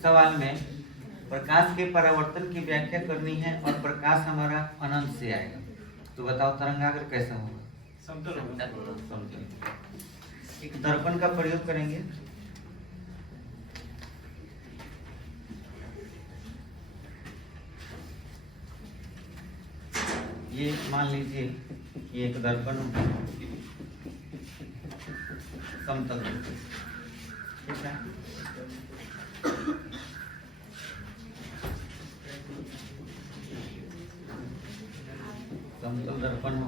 इस सवाल में प्रकाश के परावर्तन की व्याख्या करनी है और प्रकाश हमारा अनंत से आएगा, तो बताओ तरंगाग्र कैसा होगा? समतल। एक दर्पण का प्रयोग करेंगे। ये मान लीजिए कि एक दर्पण समतल, ठीक है। समतल दर्पण हो,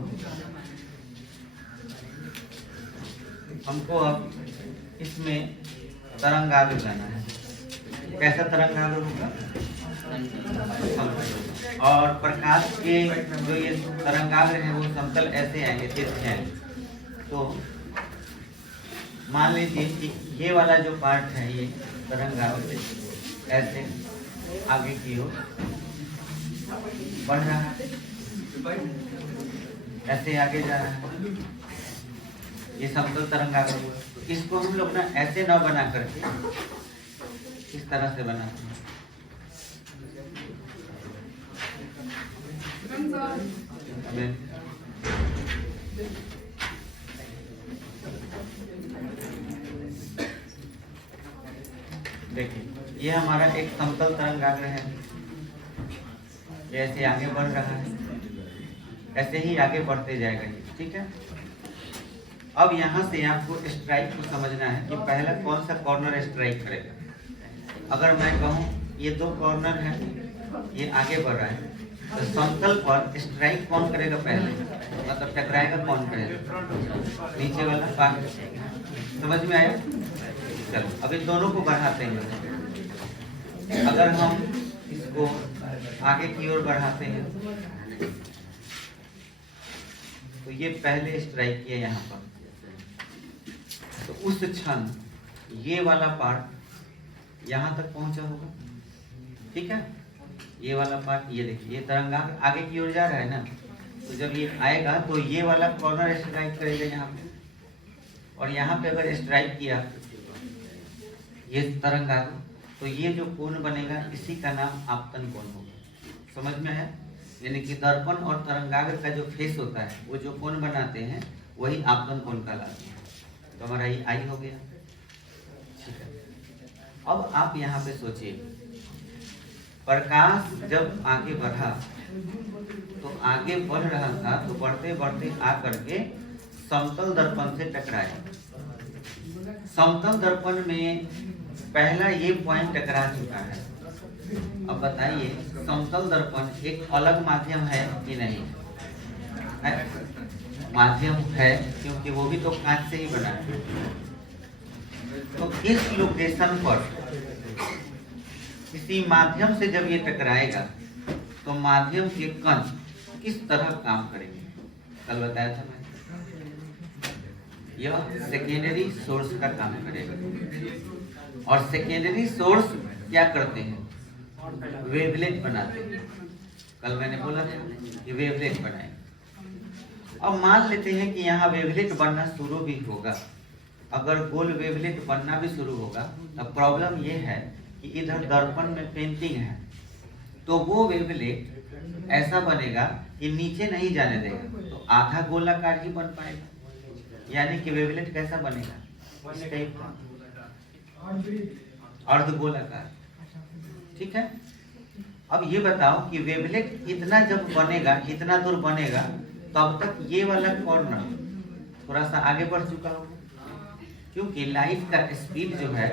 हमको अब इसमें तरंगाग्र लाना है। कैसा तरंगाग्र होगा? और प्रकाश के जो ये तरंगाग्र है वो समतल ऐसे आएंगे, तिरछे आएंगे। तो मान लीजिए कि ये वाला जो पार्ट है ये तरंगाग्र ऐसे आगे की ओर बढ़ रहा है, ऐसे आगे जा रहा है, ये समतल तरंगाग्र हुआ। इसको हम लोग ना ऐसे न बना करके इस तरह से बनाते हैं। देखिए ये हमारा एक समतल तरंगाग्र है, ऐसे आगे बढ़ रहा है, ऐसे ही आगे बढ़ते जाएगा, ठीक है। अब यहाँ से आपको स्ट्राइक को समझना है कि पहला कौन सा कॉर्नर स्ट्राइक करेगा। अगर मैं कहूँ ये दो कॉर्नर है, ये आगे बढ़ रहा है, तो समतल पर स्ट्राइक कौन करेगा पहले, मतलब टकराएगा कौन करेगा? नीचे वाला पार्ट। समझ में आया? चलो अब इन दोनों को बढ़ाते हैं। अगर हम इसको आगे की ओर बढ़ाते हैं तो ये पहले स्ट्राइक किया यहाँ पर, तो उस क्षण ये वाला पार्ट यहाँ तक पहुंचा होगा, ठीक है। ये वाला पार्ट, ये देखिए ये तरंगाग्र आगे की ओर जा रहा है ना, तो जब ये आएगा तो ये वाला कॉर्नर स्ट्राइक करेगा यहाँ पे, और यहाँ पे अगर स्ट्राइक किया ये तरंगाग्र, तो ये जो कोण बनेगा इसी का नाम आपतन कोण होगा। समझ में है? यानी कि दर्पण और तरंगाग्र का जो फेस होता है वो जो कोण बनाते हैं वही आपतन कोण कहलाते हैं। तो हमारा ये आई हो गया, ठीक है। अब आप यहाँ पे सोचिए, प्रकाश जब आगे बढ़ा तो आगे बढ़ रहा था, तो बढ़ते बढ़ते आ करके समतल दर्पण से टकराया। समतल दर्पण में पहला ये पॉइंट टकरा चुका है। अब बताइए समतल दर्पण एक अलग माध्यम है कि नहीं है? माध्यम है, क्योंकि वो भी तो कांच से ही बना है। तो इस लोकेशन पर किसी माध्यम से जब ये टकराएगा तो माध्यम के कण किस तरह काम करेंगे? कल बताया था मैंने, यह सेकेंडरी सोर्स का काम करेगा। और सेकेंडरी सोर्स क्या करते हैं? वेवलेट बनाते हैं। कल मैंने बोला था कि वेवलेट बनाए। अब मान लेते हैं कि यहाँ वेवलेट बनना शुरू भी होगा। अगर गोल वेवलेट बनना भी शुरू होगा, तब प्रॉब्लम ये है कि इधर दर्पण में पेंटिंग है, तो वो वेवलेट ऐसा बनेगा कि नीचे नहीं जाने देगा, तो आधा गोलाकार ही बन पाएगा। यानी कि वेवलेट कैसा बनेगा? इस टाइप का, अर्ध गोलाकार, ठीक है। अब ये बताओ कि वेवलेट इतना जब बनेगा, इतना दूर बनेगा, तब तक ये वाला कॉर्नर थोड़ा सा आगे बढ़ चुका होगा, क्योंकि लाइट का स्पीड जो है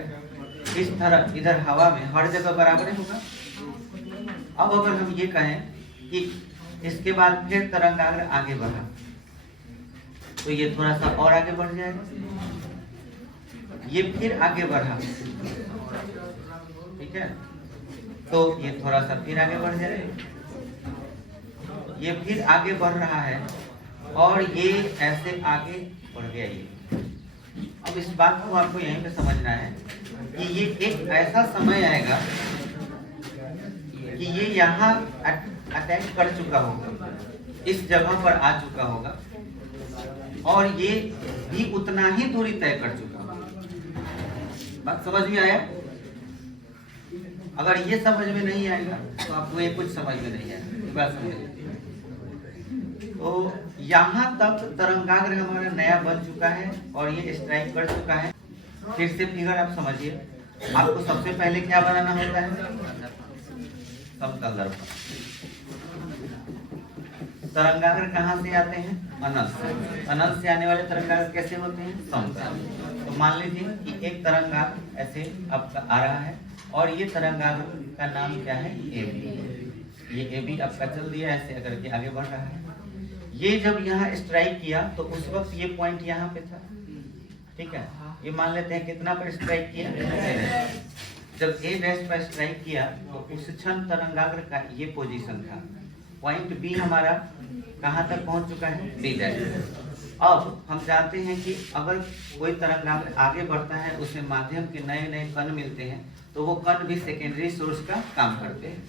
इस तरह इधर हवा में हर जगह बराबर होगा। अब अगर हम ये कहें कि इसके बाद फिर तरंगाग्र आगे बढ़ा, तो ये थोड़ा सा और आगे बढ़ जाएगा, ये फिर आगे बढ़ा, ठीक है, तो ये थोड़ा सा फिर आगे बढ़ जाएगा, ये फिर आगे बढ़ रहा है, और ये ऐसे आगे बढ़ गया ये। अब इस बात को आपको यहीं पे समझना है कि ये एक ऐसा समय आएगा कि ये यहाँ अटैक कर चुका होगा, इस जगह पर आ चुका होगा, और ये भी उतना ही दूरी तय कर चुका होगा। बात समझ में आया? अगर ये समझ में नहीं आएगा तो आपको ये कुछ समझ में नहीं आएगा। ये बात समझ लीजिए। तो यहाँ तक तरंगाग्र हमारा नया बन चुका है और ये स्ट्राइक कर चुका है। फिर से फिगर आप समझिए, आपको सबसे पहले क्या बनाना होता है? समतल दर्पण। तरंगाग्र कहाँ से आते हैं? अनंत से। अनंत से आने वाले तरंगाग्र कैसे होते हैं? समतल। तो मान लीजिए कि एक तरंगाग्र ऐसे आपका आ रहा है और ये तरंगाग्र का नाम क्या है? AB। ये AB आपका चल दिया ऐसे करके आगे बढ़ रहा है। ये जब यहाँ स्ट्राइक किया तो उस वक्त ये पॉइंट यहाँ पे था, ठीक है। ये मान लेते हैं कितना पर स्ट्राइक किया? जब A' पर स्ट्राइक किया तो उस क्षण तरंगाग्र का ये पोजीशन था। पॉइंट B हमारा कहाँ तक पहुँच चुका है? B'। अब हम जानते हैं कि अगर कोई तरंगाग्र आगे बढ़ता है उसे माध्यम के नए नए कण मिलते हैं तो वो कण भी सेकेंडरी सोर्स का काम करते हैं।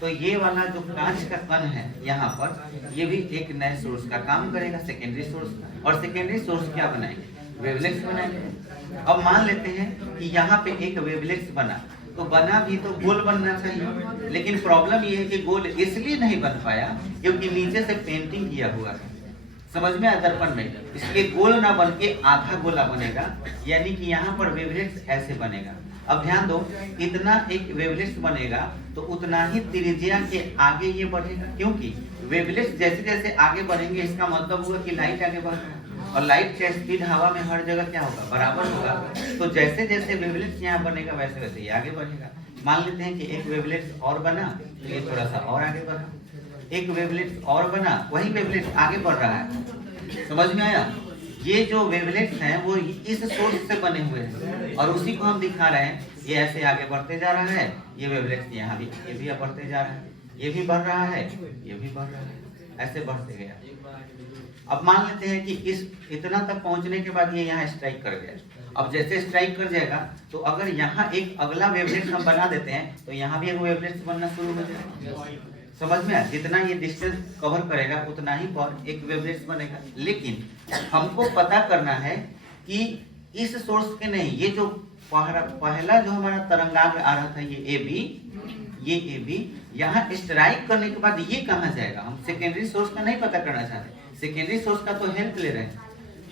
तो ये वाला जो कांच का कण है यहाँ पर, ये भी एक नए सोर्स का काम करेगा, सेकेंडरी सोर्स का। और सेकेंडरी सोर्स क्या बनाएंगे? वेवलेट्स बनाएंगे। अब मान लेते हैं कि यहाँ पे एक वेवलेट्स बना, तो बना भी तो गोल बनना चाहिए, लेकिन प्रॉब्लम ये है कि गोल इसलिए नहीं बन पाया क्योंकि नीचे से पेंटिंग किया हुआ है। समझ में आया दर्पण में? इसलिए गोल ना बन के आधा गोला बनेगा, यानी कि यहाँ पर वेवलेट्स ऐसे बनेगा। अब ध्यान दो, इतना एक वेवलेट्स बनेगा तो उतना ही त्रिज्या के आगे ये बढ़ेगा, क्योंकि वेवलेट्स जैसे जैसे आगे बढ़ेंगे इसका मतलब हुआ कि लाइट आगे बढ़ रहा है और लाइट का स्पीड हवा में हर जगह क्या होगा? बराबर होगा। तो जैसे जैसे वेवलेट्स यहाँ बनेगा वैसे वैसे ये आगे बढ़ेगा। मान लेते हैं कि एक वेवलेट्स और बना तो ये थोड़ा सा और आगे बढ़ा, एक वेवलेट्स और बना, वही वेवलेट्स आगे बढ़ रहा है। समझ में आया? ये जो वेवलेट्स हैं वो इस सोर्स से बने हुए हैं और उसी को हम दिखा रहे हैं। ये ऐसे आगे बढ़ते जा रहा है, ये वेवलेट्स यहाँ भी, ये भी बढ़ते जा रहा है, ये भी बढ़ रहा है, ये भी बढ़ रहा है, ऐसे बढ़ते गया। अब मान लेते हैं कि इस इतना तक पहुंचने के बाद ये यहाँ स्ट्राइक कर गया। अब जैसे स्ट्राइक कर जाएगा तो अगर यहाँ एक अगला वेवलेट्स हम बना देते हैं तो यहाँ भी एक वेवलेट्स बनना शुरू हो जाएगा। समझ में आया? जितना ये डिस्टेंस कवर करेगा उतना ही पर एक वेवलेट्स बनेगा। लेकिन हमको पता करना है कि इस सोर्स के नहीं, ये जो पहला जो हमारा तरंगाग्र आ रहा था ये AB यहाँ स्ट्राइक करने के बाद ये कहाँ जाएगा? हम सेकेंडरी सोर्स का नहीं पता करना चाहते, सेकेंडरी सोर्स का तो हेल्प ले रहे हैं।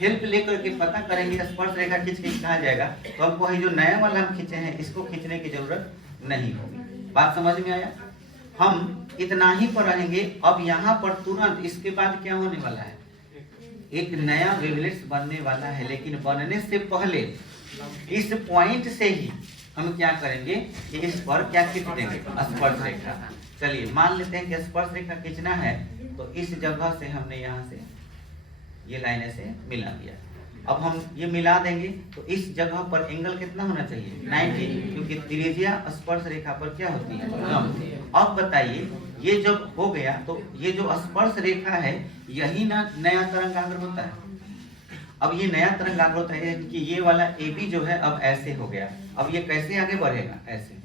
हेल्प लेकर के पता करेंगे स्पर्श रेखा खींच के कहाँ जाएगा, तो हमको जो नया वाला हम खींचे हैं इसको खींचने की जरूरत नहीं होगी। बात समझ में आया? हम इतना ही पर रहेंगे। अब यहाँ पर तुरंत इसके बाद क्या होने वाला है? एक नया वेवलेट्स बनने वाला है, लेकिन बनने से पहले इस पॉइंट से ही हम क्या करेंगे कि इस पर क्या खींच देंगे? स्पर्श रेखा। चलिए मान लेते हैं कि स्पर्श रेखा खींचना है तो इस जगह से हमने यहाँ से ये लाइन ऐसे मिला दिया। अब हम ये मिला देंगे तो इस जगह पर एंगल कितना होना चाहिए? 90, क्योंकि त्रिज्या स्पर्श रेखा पर क्या होती है? लंब। अब बताइए ये जब हो गया तो ये जो स्पर्श रेखा है यही ना नया तरंगाग्र होता है। अब ये नया तरंगाग्र होता है कि ये वाला AB जो है अब ऐसे हो गया। अब ये कैसे आगे बढ़ेगा? ऐसे,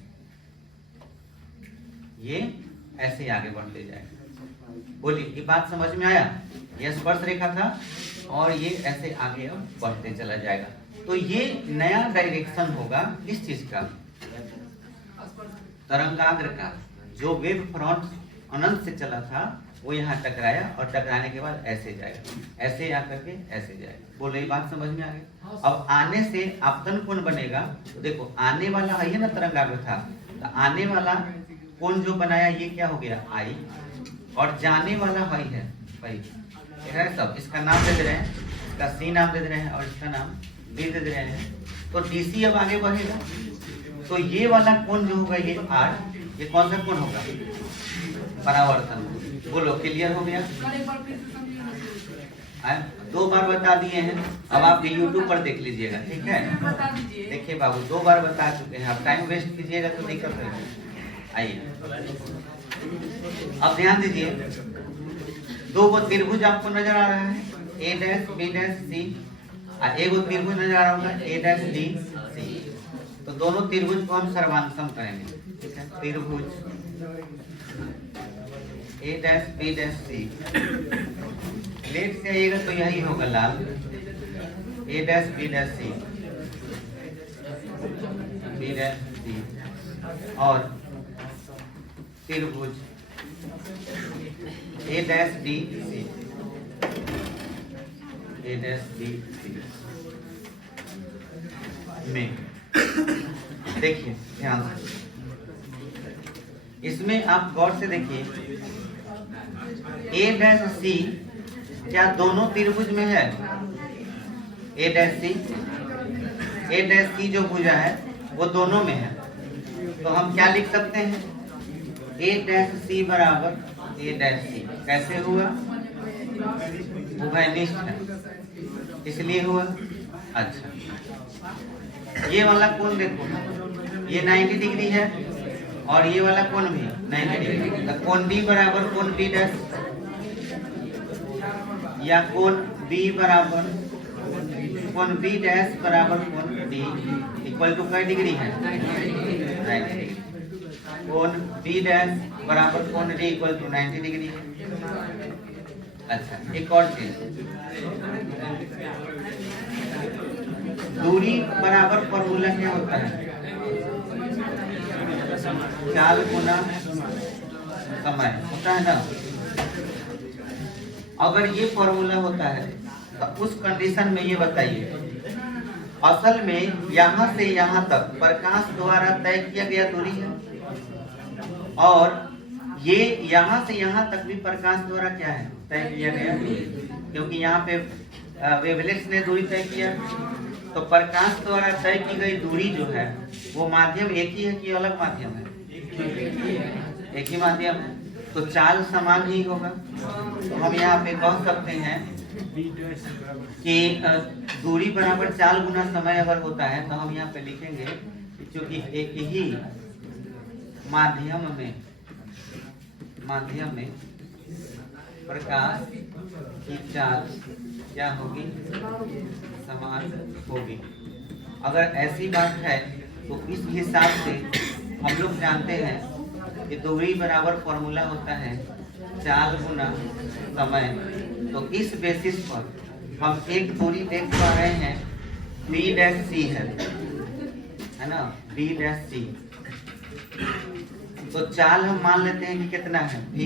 ये ऐसे आगे बढ़ते जाएगा। बोलिए, ये बात समझ में आया? ये स्पर्श रेखा था और ये ऐसे आगे अब बढ़ते चला जाएगा। तो ये नया डायरेक्शन होगा किस चीज का? तरंगाग्र का। जो वेव फ्रंट अनंत से चला था वो यहाँ टकराया और टकराने के बाद ऐसे जाएगा, ऐसे आकर के ऐसे जाएगा। बोल रही बात समझ में आ गई? अब आने से आपतन कोण बनेगा। तो देखो आने वाला है ना तरंगाग्र था, तो आने वाला कोण जो बनाया ये क्या हो गया? I, और जाने वाला है भाई है सब। इसका नाम दे दे रहे हैं, इसका C नाम दे दे रहे हैं और इसका नाम D दे दे रहे हैं। तो DC अब आगे बढ़ेगा तो ये वाला कोण जो होगा ये R, ये कौन सा कोण होगा? परावर्तन। बोलो, क्लियर हो गया? 2 बार बता दिए हैं, अब आप YouTube पर देख लीजिएगा, ठीक है? देखिए बाबू 2 बार बता चुके हैं, आप टाइम वेस्ट कीजिएगा तो दिक्कत होगी। आइए अब ध्यान दीजिए, 2 त्रिभुज आपको नजर आ रहा है, A' B' C, और एक त्रिभुज नजर आ रहा होगा A' D C। तो दोनों त्रिभुज को हम सर्वांशम करेंगे, ठीक है? त्रिभुज A' B' C, लेट से आइएगा तो यही होगा लाल, A' B' C, B' C, और त्रिभुज ए डैश डी सी, ए डैश डी सी में देखिए ध्यान से, इसमें आप गौर से देखिए ए डैश सी क्या दोनों त्रिभुज में है? ए डैश सी जो भुजा है वो दोनों में है। तो हम क्या लिख सकते हैं? ए डैश सी बराबर ए डैश सी। कैसे हुआ? उभयनिष्ठ है इसलिए हुआ। अच्छा, ये वाला कोण देखो, ये 90 डिग्री है और ये वाला कोण भी 90 डिग्री। तो कोण डी बराबर कोण डी डैश, या कोण बी बराबर कोण बी डैश बराबर कोण डी इक्वल टू कई डिग्री है? 90 डिग्री। कोण बी डैश बराबर कोण डी इक्वल टू 90 डिग्री है। अच्छा, एक और चीज, दूरी बराबर फॉर्मूला क्या होता है? चाल गुना समय होता है ना। अगर ये फॉर्मूला होता है तो उस कंडीशन में ये बताइए, असल में यहाँ से यहाँ तक प्रकाश द्वारा तय किया गया दूरी है, और ये यहाँ से यहाँ तक भी प्रकाश द्वारा क्या है? तय किया गया, क्योंकि यहाँ पे वेवलेट्स ने दूरी तय किया। तो प्रकाश द्वारा तय की गई दूरी जो है वो माध्यम एक ही है कि अलग माध्यम है? एक ही माध्यम है, तो चाल समान ही होगा। तो हम यहाँ पे कह सकते हैं कि दूरी बराबर चाल गुना समय अगर होता है तो हम यहाँ पे लिखेंगे क्योंकि एक ही माध्यम में प्रकाश की चाल क्या होगी? समान होगी। अगर ऐसी बात है तो इस हिसाब से हम लोग जानते हैं कि दूरी बराबर फॉर्मूला होता है चाल गुना समय। तो इस बेसिस पर हम एक दूरी देख पा रहे हैं बी डैश सी है ना, बी डैश सी। तो चाल हम मान लेते हैं कि कितना है? भी।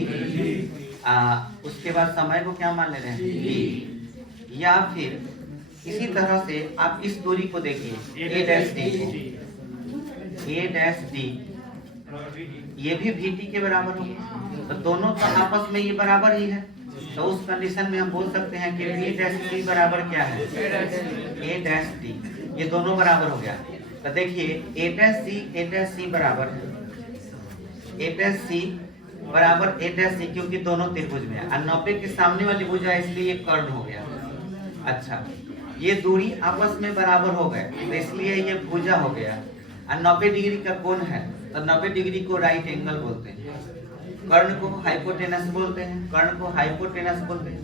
उसके बाद समय को क्या मान ले रहे हैं? भी। या फिर इसी तरह से आप इस दूरी को देखिए ए डैश डी को, ए डैश डी ये भी VT के बराबर होगा। तो दोनों तो आपस में ये बराबर ही है। तो उस कंडीशन में हम बोल सकते हैं कि B डैश डी बराबर क्या है? ए डैश डी। ये दोनों बराबर हो गया। तो देखिए ए डैश सी बराबर है, ए डैश सी बराबर ए डैश सी, क्योंकि दोनों त्रिभुज में है और 90 के सामने वाली भुजा है इसलिए ये कर्ण हो गया। अच्छा, ये दूरी आपस में बराबर हो गए तो इसलिए ये भुजा हो गया। और 90 डिग्री का कोण है तो 90 डिग्री को राइट एंगल बोलते हैं, कर्ण को हाइपोटेनस बोलते हैं, कर्ण को हाइपोटेनस बोलते हैं,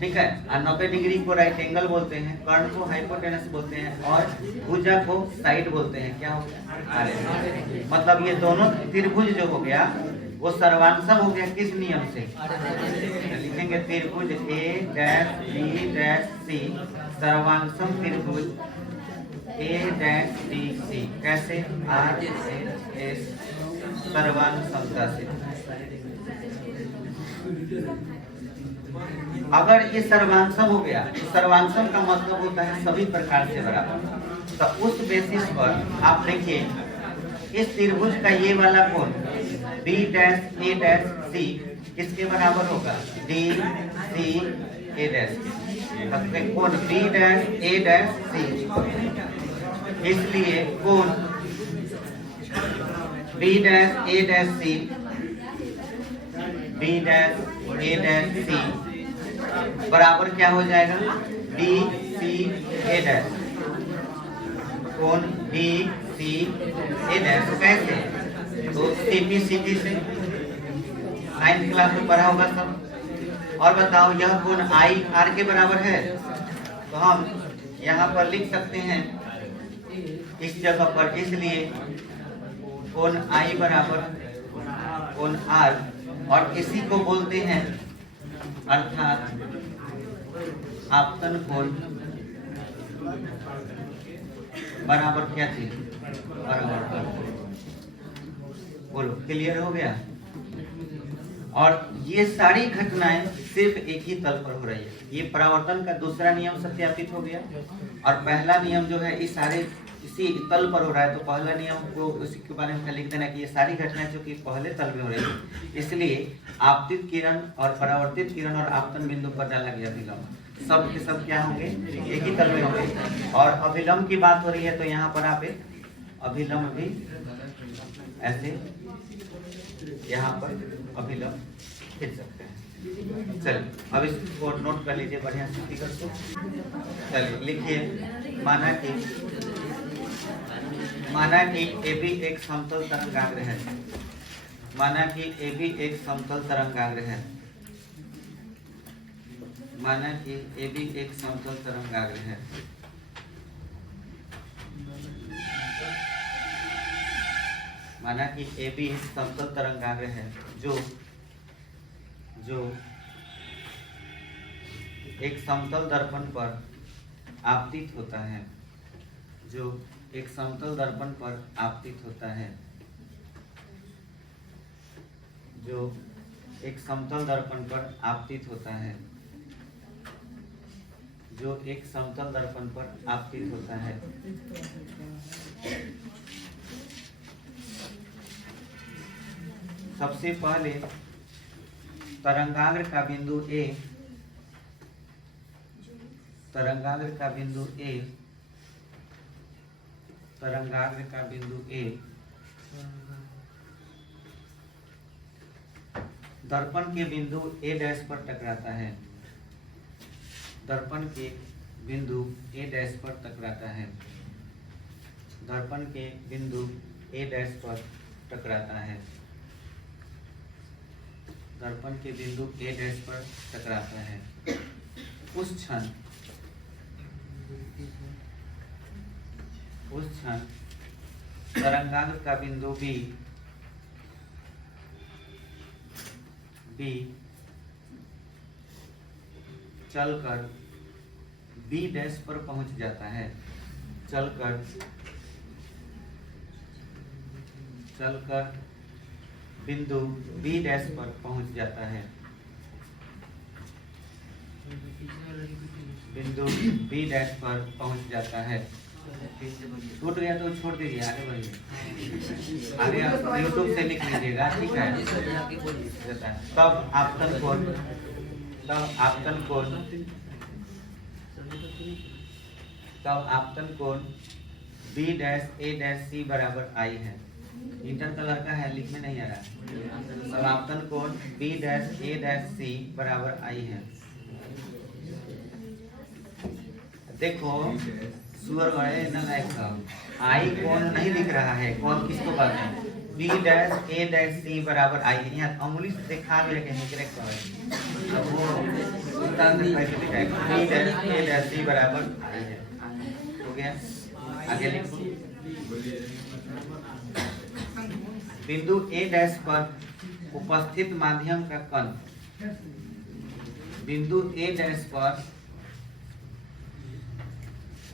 ठीक है। और 90 डिग्री को राइट एंगल बोलते हैं, कर्ण को हाइपोटेनस बोलते हैं, और भुजा को साइड बोलते हैं। क्या हो गया? मतलब ये दोनों त्रिभुज जो हो गया वो सर्वांशम हो गया। किस नियम से? लिखेंगे त्रिभुज ए डैश बी डैश सी सर्वांशम त्रिभुज ए डैश डी सी। कैसे? RHS सर्वांशमता से। अगर ये सर्वांशम हो गया तो सर्वांशम का मतलब होता है सभी प्रकार से बराबर। तो उस बेसिस पर आप देखिए इस त्रिभुज का ये वाला कोण बी डैश ए डैश सी किसके बराबर होगा? डी सी ए डैश। कोण बी डैश ए डैश सी, इसलिए कोण बी डैश ए डैश सी, बी डैश ए डैश सी बराबर क्या हो जाएगा? डी सी ए डैश। कोण डी सी ए डैश कैसे? तो CPCT से 9th क्लास में पढ़ा होगा सब। और बताओ यह कोण आई आर के बराबर है, तो हम यहाँ पर लिख सकते हैं इस जगह पर, इसलिए कोण आई बराबर कोण आर, और इसी को बोलते हैं अर्थात आपतन कोण बराबर क्या चीज? बराबर। बोलो, क्लियर हो गया? और ये सारी घटनाएं सिर्फ एक ही तल पर हो रही है। ये परावर्तन का दूसरा नियम सत्यापित हो गया और पहला नियम जो है इस सारे इसी तल पर हो रहा है, तो पहला नियम को उसी के बारे में लिख देना कि ये सारी घटनाएं जो कि पहले तल में हो रही है, इसलिए आपतित किरण और परावर्तित किरण और आपतन बिंदु पर डाला गया अभिलंब सब के सब क्या होंगे, एक ही तल में होंगे। और अभिलंब की बात हो रही है तो यहाँ पर आप एक अभिलंब भी ऐसे यहाँ पर अभिलंब खींच सकते हैं। चलिए अब इसको नोट कर लीजिए बढ़िया से फिगर से। चलिए लिखिए, माना कि AB एक समतल तरंगाग्र है। माना कि AB एक समतल तरंगाग्र है। माना कि AB एक समतल तरंगाग्र है। माना कि AB एक समतल तरंगाग्र है जो एक समतल दर्पण पर आपतित होता है। जो एक समतल दर्पण पर आपतित होता है। जो एक समतल दर्पण पर आपतित होता है। जो एक समतल दर्पण पर आपतित होता है। सबसे पहले तरंगाग्र का बिंदु A, तरंगाग्र का बिंदु A, तरंगाग्र का बिंदु A दर्पण के बिंदु A' पर टकराता है। दर्पण के बिंदु A' पर टकराता है। दर्पण के बिंदु A' पर टकराता है। दर्पण के बिंदु A' पर टकराता है। उस क्षण तरंगाग्र का बिंदु B चलकर B' पर पहुंच जाता है। चलकर बिंदु B' पर पहुंच जाता है। बिंदु B' पर पहुंच जाता है। छूट गया तो छोड़ दीजिए, आगे बढ़िए। आगे आप YouTube से लिख लीजिएगा, ठीक है। तब आपतन कोण B'-A'-C बराबर I है। इंटर का लड़का है, लिखने नहीं आ रहा। तब आपतन कोण B'-A'-C बराबर I है। देखो सुअर वाले आई कोण नहीं दिख रहा है। कौन किसको कहते हैं? B'-A'-C बराबर I है। यहाँ अंगुली से देखा भी रखेंगे करेक्ट है। अब वो B'-A'-C बराबर I है। हो गया, आगे लिखो। बिंदु A' पर उपस्थित माध्यम का कण, बिंदु A' पर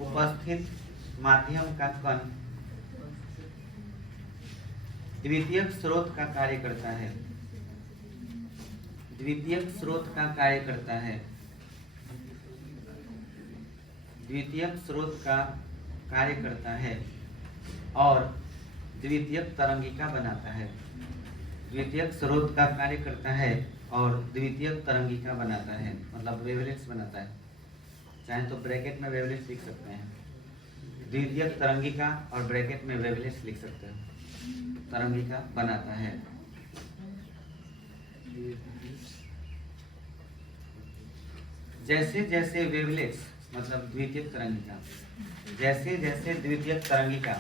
उपस्थित माध्यम का कण द्वितीयक स्रोत का कार्य करता है। द्वितीयक स्रोत का कार्य करता है। द्वितीयक स्रोत का कार्य करता है और द्वितीयक तरंगिका बनाता है। द्वितीयक स्रोत का कार्य करता है और द्वितीयक तरंगिका बनाता है, मतलब वेवलेट्स बनाता है। चाहे तो ब्रैकेट में वेवलेट्स लिख सकते हैं। द्वितीयक तरंगिका और ब्रैकेट में वेवलेट्स लिख सकते हैं। तरंगिका बनाता है। जैसे जैसे वेवलेट्स मतलब द्वितीयक तरंगिका, जैसे जैसे द्वितीयक तरंगिका,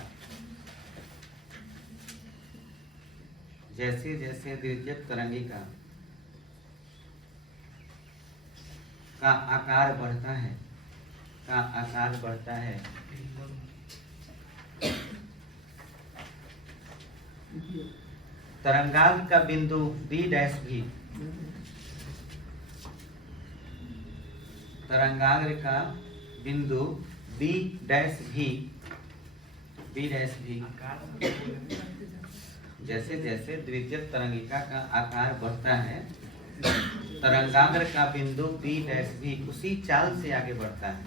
जैसे जैसे द्वितीयक तरंगिका का आकार बढ़ता है, का आकार बढ़ता है, तरंगाग्र का बिंदु B' भी, तरंगाग्र का बिंदु B' भी जैसे जैसे द्वितीयक तरंगिका का आकार बढ़ता है, तरंगाग्र का बिंदु बी डैश भी उसी चाल से आगे बढ़ता है,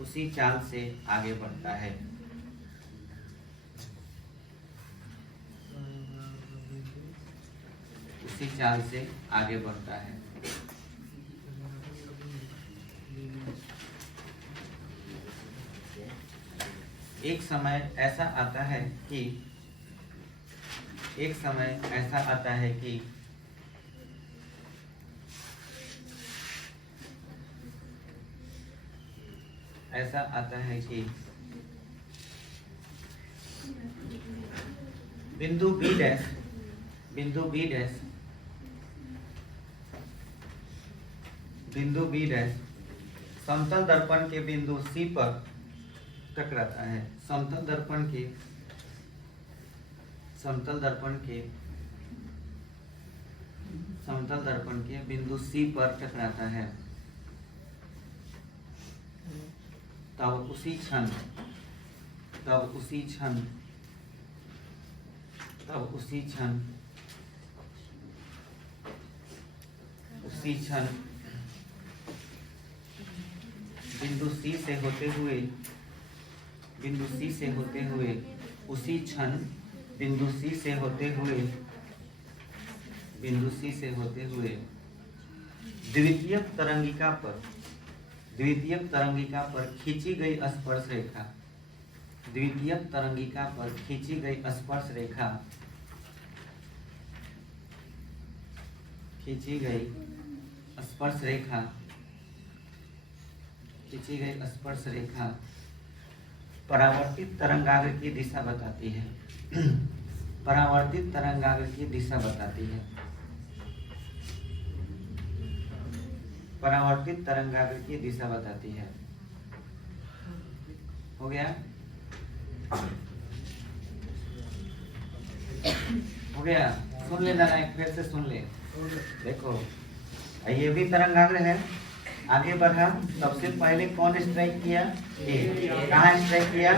उसी चाल से आगे बढ़ता है। उसी चाल से आगे बढ़ता है। एक समय ऐसा आता है कि ऐसा आता है कि बिंदु बी डैश समतल दर्पण के बिंदु सी पर टकराता है। समतल दर्पण के बिंदु सी पर टकराता है। तब उसी क्षण बिंदु सी से होते हुए द्वितीयक तरंगिका पर खींची गई स्पर्श रेखा परावर्तित तरंगाग्र की दिशा बताती है। हो गया? सुन ले जरा, एक फिर से सुन ले। देखो, ये भी तरंगाग्र है, आगे बढ़ा। सबसे पहले कौन स्ट्राइक किया? ए। कहाँ स्ट्राइक किया?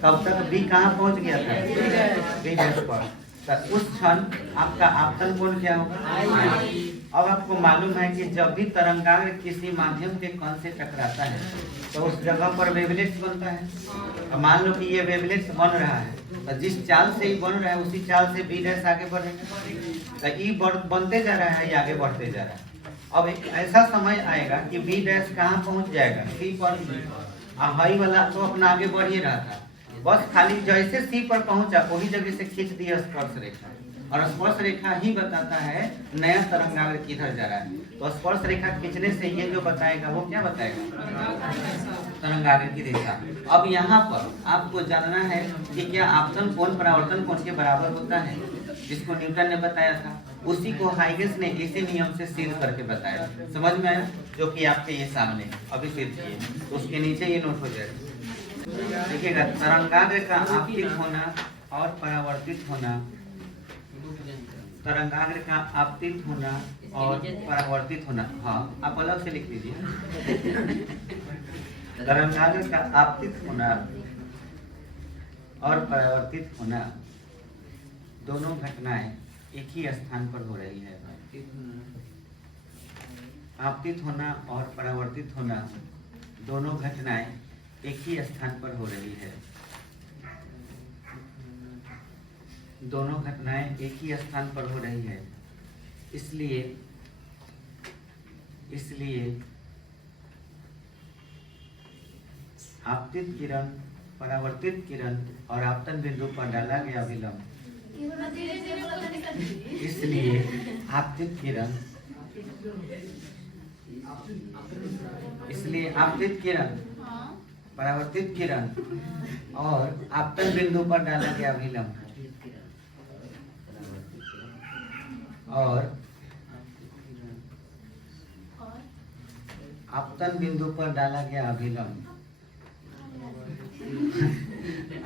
तब तक बी कहाँ पहुंच गया था? बी डैश पर। तो उस क्षण आपका आपतन कोण क्या होगा? अब आपको मालूम है कि जब भी तरंगाग्र किसी माध्यम के कण से टकराता है तो उस जगह पर वेवलेट्स बनता है। अब मान लो कि ये वेवलेट्स बन रहा है, तो जिस चाल से ही बन रहा है उसी चाल से बी डैश आगे बढ़ेगा। तो ई बनते जा रहा है, आगे बढ़ते जा रहा है। अब एक ऐसा समय आएगा कि बी डैश कहाँ पहुंच जाएगा? सी पर। हाई वाला तो अपना आगे बढ़ ही रहा था, बस खाली जैसे सी पर पहुंचा वही जगह से खींच दिया स्पर्श रेखा, और स्पर्श रेखा ही बताता है नया तरंगाग्र किधर जा रहा है। तो स्पर्श रेखा खींचने से ये जो बताएगा वो क्या बताएगा? तरंगाग्र की दिशा। अब यहाँ पर आपको जानना है कि क्या आपतन कोण परावर्तन कोण के बराबर होता है, जिसको न्यूटन ने बताया था। उसी को हाइगेंस ने इसी नियम से सिद्ध करके बताया। समझ में आया? जो कि आपके ये सामने अभी सिद्ध किए, तो उसके नीचे ये नोट हो जाएगा। देखिएगा, तरंगाग्र का आपतित होना और परावर्तित होना, तरंगाग्र का आपतित होना और परावर्तित होना। हाँ, आप अलग से लिख लीजिए। तरंगाग्र का आपतित होना और परावर्तित होना, दोनों घटनाएं एक ही स्थान पर हो रही है। आपतित होना और परावर्तित होना, दोनों घटनाएं एक ही स्थान पर हो रही है। दोनों घटनाएं एक ही स्थान पर हो रही है। इसलिए आपतित किरण, परावर्तित किरण और आपतन बिंदु पर डाला गया विलंब, इसलिए आपतित किरण, परावर्तित किरण और आपतन बिंदु पर डाला गया विलंब, और आपतन बिंदु पर डाला गया अभिलंब,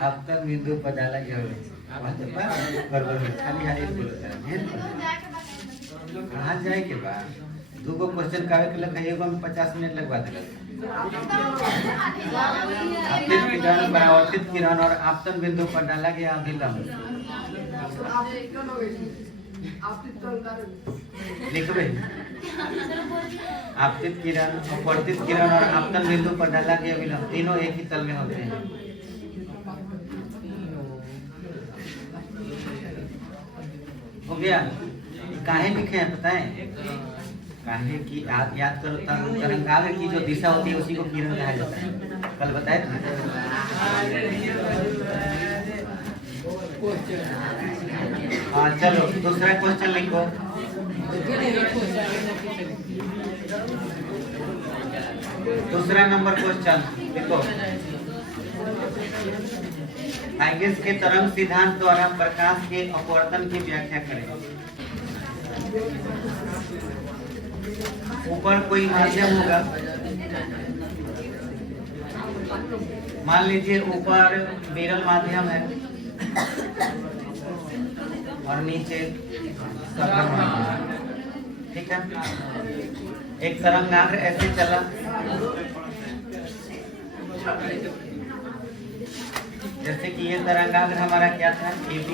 आपतन बिंदु पर डाला गया कहाँ जाए के बाद दूगो क्वेश्चन करे के लगे, एगो में 50 मिनट लगवा देगा। आपतित किरण, परावर्तित किरण और आपतन बिंदु पर डाला गया अभिलंब, लिखबे आपतित किरण, अपवर्तित किरण और आपतन बिंदु पर डाला गया विलंब तीनों एक ही तल में होते हैं। हो गया। काहे लिखे हैं पता है? काहे की याद करो, तरंगाग्र की जो दिशा होती है उसी को किरण कहा जाता है। कल बताए थे। हाँ चलो दूसरा क्वेश्चन लिखो। दूसरा नंबर क्वेश्चन लिखो। हाइगेंस के तरंग सिद्धांत द्वारा प्रकाश के अपवर्तन की व्याख्या करें। ऊपर कोई माध्यम होगा, मान लीजिए ऊपर विरल माध्यम है और नीचे सघन माध्यम, ठीक है। एक तरंगाग्र ऐसे चला, जैसे कि ये तरंगाग्र हमारा क्या था, AB।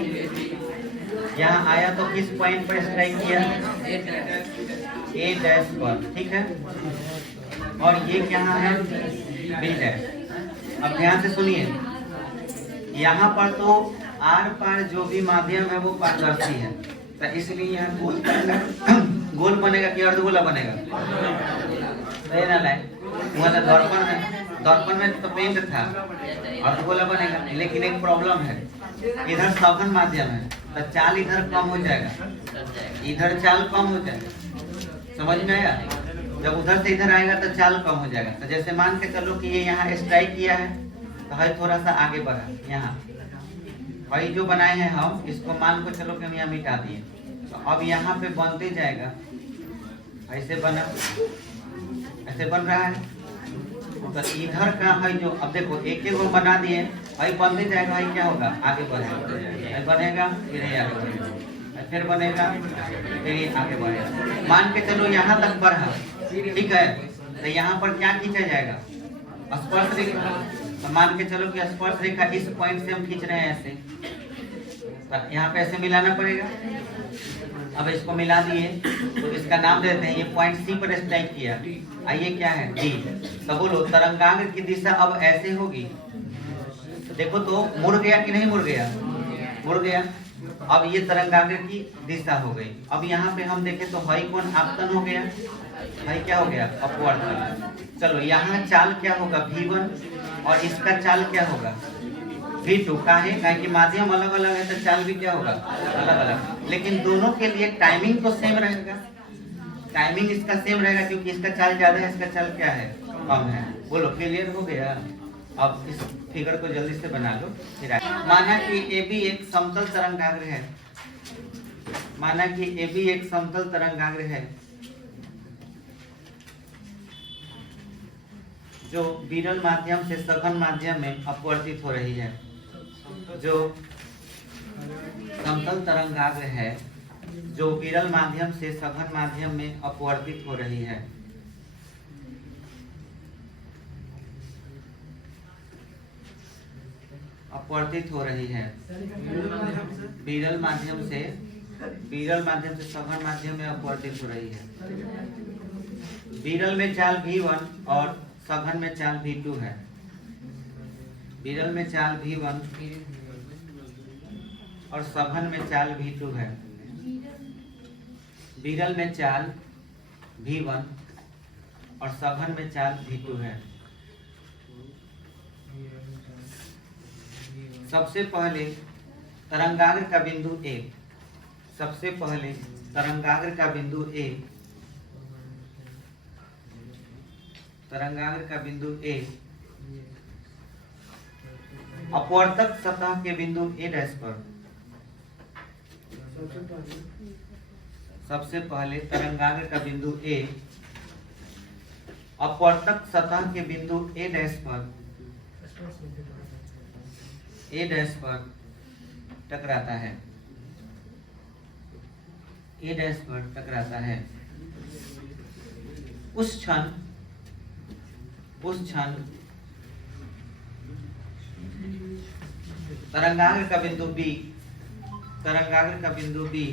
यहाँ आया तो किस पॉइंट पर स्ट्राइक किया, A डैश पर, ठीक है। और ये क्या है, B डैश। अब ध्यान से सुनिए, यहाँ पर तो आर पार जो भी माध्यम है वो पारदर्शी है, तो इसलिए यहाँ गोल बनेगा कि अर्धगोला बनेगा, सही ना लाइन। वहाँ तो दर्पण में तो पेंट था, अर्धगोला बनेगा। लेकिन एक प्रॉब्लम है, इधर सघन माध्यम है तो चाल इधर कम हो जाएगा, इधर चाल कम हो जाएगा, समझ में आया। जब उधर से इधर आएगा तो चाल कम हो जाएगा। तो जैसे मान के चलो कि ये यहाँ स्ट्राइक किया है तो है थोड़ा सा आगे बढ़ा, यहाँ भाई जो बनाए हैं हम, इसको मान को चलो कि हम यहाँ मिटा दिए, तो अब यहाँ पे बनते जाएगा, ऐसे बना, ऐसे बन रहा है। तो इधर का है जो, अब देखो एक एक बना दिए, भाई बनते जाएगा, भाई क्या होगा, आगे बढ़ेगा, बनेगा फिर ये आगे बढ़ेगा, फिर बनेगा फिर ये आगे बढ़ेगा। मान के चलो यहाँ तक बढ़ा, ठीक है। तो यहाँ पर क्या खींचा जाएगा, स्पर्श रेखा। तो मान के चलो कि स्पर्श रेखा इस पॉइंट से हम खींच रहे हैं ऐसे, तो यहाँ पे ऐसे मिलाना पड़ेगा। अब इसको मिला दिए तो इसका नाम देते हैं, ये पॉइंट सी पर स्ट्राइक किया, आइए क्या है, डी। तो बोलो तरंगाग्र की दिशा अब ऐसे होगी, तो देखो तो मुड़ गया कि नहीं मुड़ गया, मुड़ गया। अब ये तरंगाग्र की दिशा हो गई। अब यहाँ पे हम देखें तो हाई कोण आपतन हो गया, भाई क्या हो गया, अपवर्तन। चलो यहाँ चाल क्या होगा, V1, और इसका चाल क्या होगा, V2। काहे कि माध्यम अलग अलग है तो चाल भी क्या होगा, अलग अलग। लेकिन दोनों के लिए टाइमिंग तो सेम रहेगा, टाइमिंग इसका सेम रहेगा क्योंकि इसका चाल ज्यादा है, इसका चाल क्या है, कम है। बोलो क्लियर हो गया। अब इस फिगर को जल्दी से बना लो। फिर माना कि AB एक समतल तरंगाग्र है, माना कि AB एक समतल तरंगाग्र है जो विरल माध्यम से सघन माध्यम में अपवर्तित हो रही है। जो समतल तरंगाग्र है जो विरल माध्यम से सघन माध्यम में अपवर्तित हो रही है। अपवर्तित हो रही है विरल माध्यम से सघन माध्यम में अपवर्तित हो रही है। विरल में चाल V1 और सघन में चाल V2 है। विरल में चाल V1 और सघन में चाल V2 है। विरल में चाल V1 और सघन में चाल V2 है। सबसे पहले तरंगाग्र का बिंदु A, सबसे पहले तरंगाग्र का बिंदु A, तरंगाग्र का बिंदु A अपवर्तक सतह के बिंदु A डैश पर, सबसे पहले तरंगाग्र का बिंदु A अपवर्तक सतह के बिंदु A डैश पर टकराता है, A डैश पर टकराता है। उस क्षण तरंगाग्र का बिंदु B तरंगाग्र का बिंदु बी,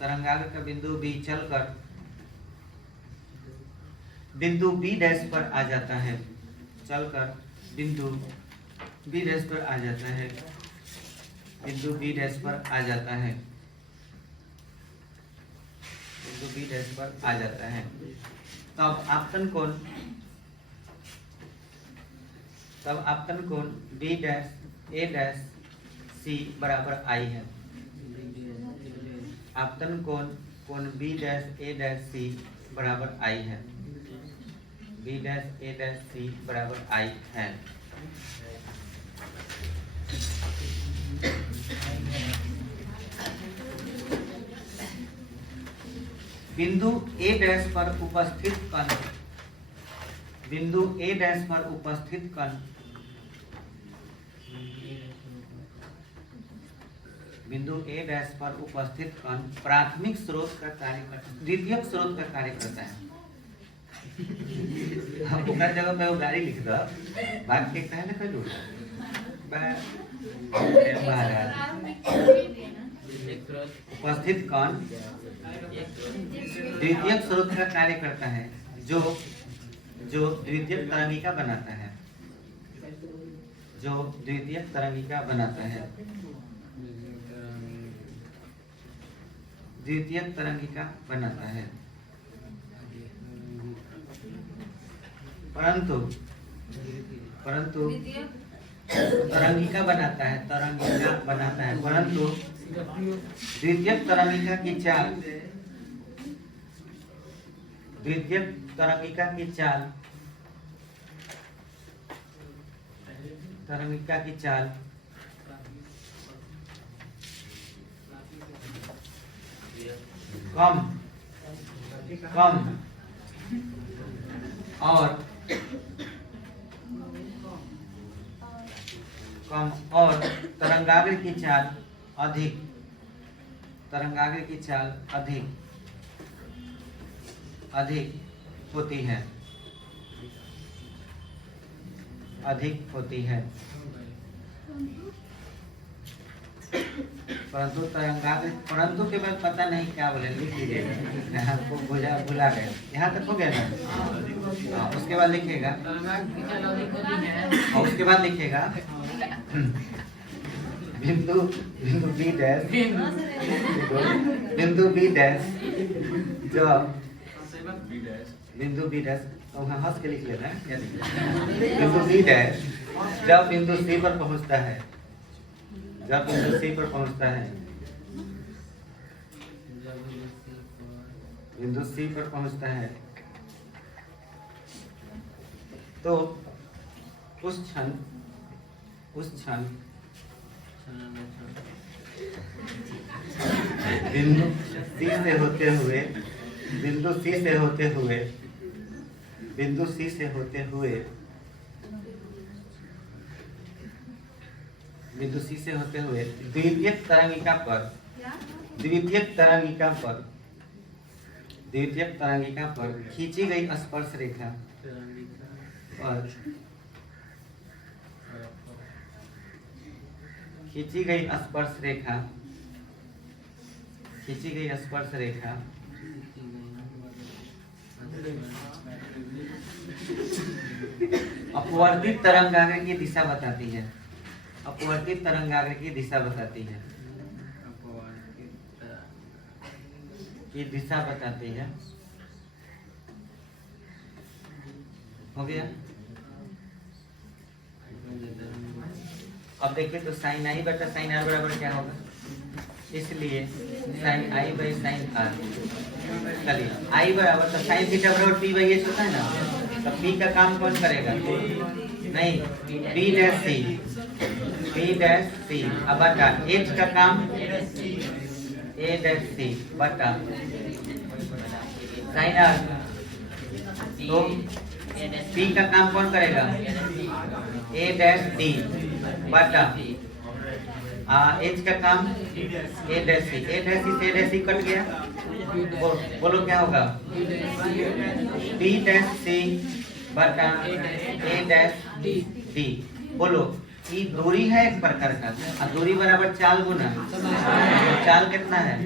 तरंगाग्र का बिंदु बी चलकर बिंदु बी डैश पर आ जाता है, चलकर बिंदु बी डैश पर आ जाता है, बिंदु बी डैश पर आ जाता है, बिंदु बी डैश पर आ जाता है। तब आपतन कोण, तब आपतन कोण बी डैश ए डैश सी बराबर आई है। आपतन कोण बी डैश ए डैश सी बराबर आई है, बी डैश ए डैश सी बराबर आई है। बिंदु ए डैश पर उपस्थित कण, बिंदु ए डैश पर उपस्थित कण, बिंदु ए डैश पर उपस्थित कण प्राथमिक स्रोत का कार्य करता है, द्वितीयक स्रोत का कार्य करता है। ओकर जगह पे वो गाड़ी लिख दो, बात के कहने पे जोड़ उपस्थित कण द्वितीयक स्रोत का कार्य करता है, जो द्वितीयक तरंगिका बनाता है, जो द्वितीयक तरंगिका बनाता है, द्वितीयक तरंगिका बनाता है। परंतु तरंगिका बनाता है, तरंगिका बनाता है, परंतु द्वितीयक तरंगिका की चाल, द्वितीयक तरंगिका की चाल, तरंगिका की चाल कम और तरंगाग्र की चाल अधिक, तरंगाग्र की चाल अधिक होती है, अधिक होती है। परंतु तरंगाग्र, परंतु के बाद पता नहीं क्या बोले, लिख लीजिएगा, आपको भुला गए। यहाँ तक हो गया ना? हाँ, उसके बाद लिखिएगा, और उसके बाद लिखिएगा बिंदु बी डैश, बिंदु बी डैश, जब बिंदु बी डैश, तो वहाँ हंस के लिख लेना है, बिंदु बी डैश जब बिंदु सी पर पहुँचता है, जब बिंदु सी पर पहुँचता है, बिंदु सी पर पहुँचता है, तो उस क्षण बिंदु सी से होते हुए, बिंदु सी से होते हुए, बिंदु सी से होते हुए, बिंदु सी से होते हुए द्वितीयक तरंगिका पर, द्वितीयक तरंगिका पर, द्वितीयक तरंगिका पर खींची गई स्पर्श रेखा पर, खींची गई स्पर्श रेखा, खींची गई स्पर्श रेखा अपवर्तित तरंगाग्र की दिशा बताती है, अपवर्तित तरंगाग्र की दिशा बताती है, की दिशा बताती है। हो गया? अब देखिए तो साइन आई बटा साइन आर बराबर क्या होगा, इसलिए sine i by sine r, चलिए आई बराबर तो साइन थीटा बराबर पी बाई एच होता है ना, तो पी का काम कौन करेगा? नहीं, B dash C, B dash C अब बटा एच का काम ए डैश सी बटा साइन आर, तो पी का काम कौन करेगा? ए डैश डी बटा एच का काम ए डैश सी, ए डैश सी से ए डैश सी कट गया, बोलो क्या होगा? बी डैश सी बटा ए डैश डी, बोलो ये दूरी है एक प्रकार का, और दूरी बराबर चाल गुना, चाल कितना है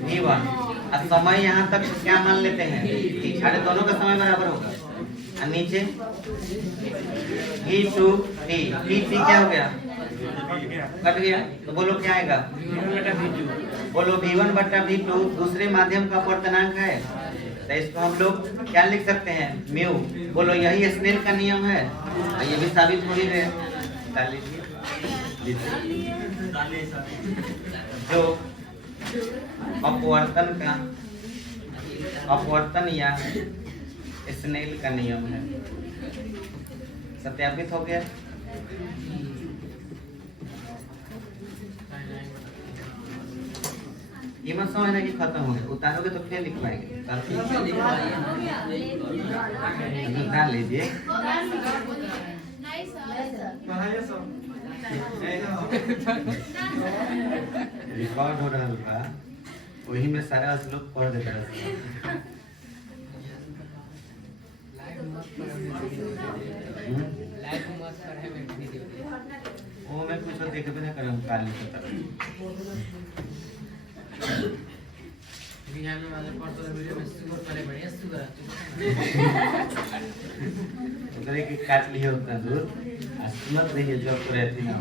v1, और समय यहाँ तक क्या मान लेते हैं t, सारे दोनों का समय बराबर होगा। और नीचे v2 t, t क्या हो गया, कट गया, तो बोलो क्या आएगा, बोलो v1 बटा v2 दूसरे माध्यम का अपवर्तनांक है, तो इसको हम लोग क्या लिख सकते हैं, म्यू। बोलो यही स्नेल का नियम है, और ये भी साबित हो ही है। जो अपवर्तन या स्नेल का नियम है, सत्यापित हो गया। ये मत समझना कि खत्म हो गया, उतारोगे तो फिर लिख पाएंगे, डाल लीजिए। रिकॉर्ड हो रहा था, वही में सारा श्लोक पढ़ देता था। वो मैं कुछ देख भी ना करूँ काली की तरह। उतरे की काट लिए उतना दूर, सुनत नहीं है जब तो रहती ना,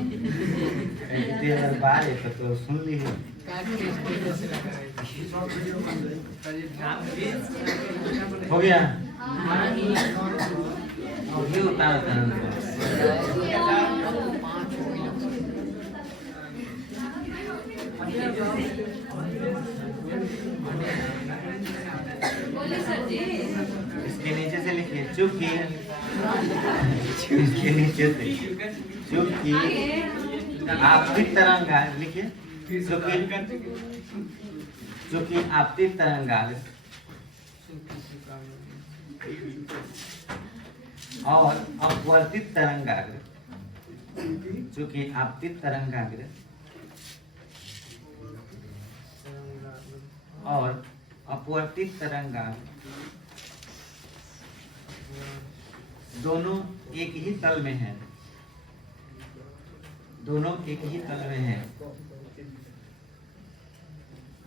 अगर बाहर है तो सुन ली है। हो गया, ये उतार इसके नीचे से लिखिए, चूंकि इसके नीचे से चूंकि आपतित तरंगाग्र लिखिए, चूंकि आपतित तरंगाग्र और अपवर्तित तरंगाग्र, चूंकि आपतित तरंगाग्र और अपवर्तित तरंगाग्र दोनों एक ही तल में है, दोनों एक ही तल में है,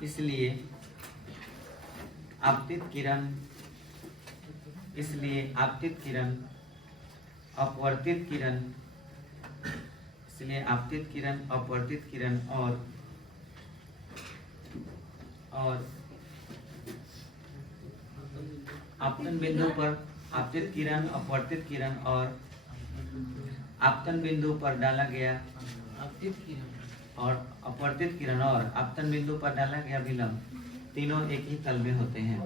इसलिए आपतित किरण, इसलिए आपतित किरण, अपवर्तित किरण, इसलिए आपतित किरण, अपवर्तित किरण और आपतन बिंदु पर आपतित किरण, अपवर्तित किरण और आपतन बिंदु पर डाला गया और अपवर्तित किरण और आपतन बिंदु पर डाला गया विलंब, तीनों एक ही तल में होते हैं।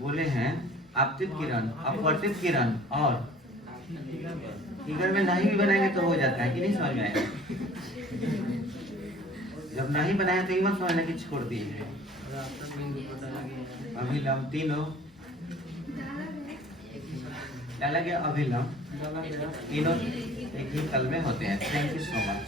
बोले हैं आपतित किरण, अपवर्तित किरण और फिगर में नहीं भी बनाएंगे तो हो जाता है कि नहीं, समझ में आएगा। जब नहीं बनाया तो मत समझना कि छोड़ दिए, अभिलंब तीनों डाला गया, अभिलंब तीनों एक ही तल में होते हैं। Thank you so much.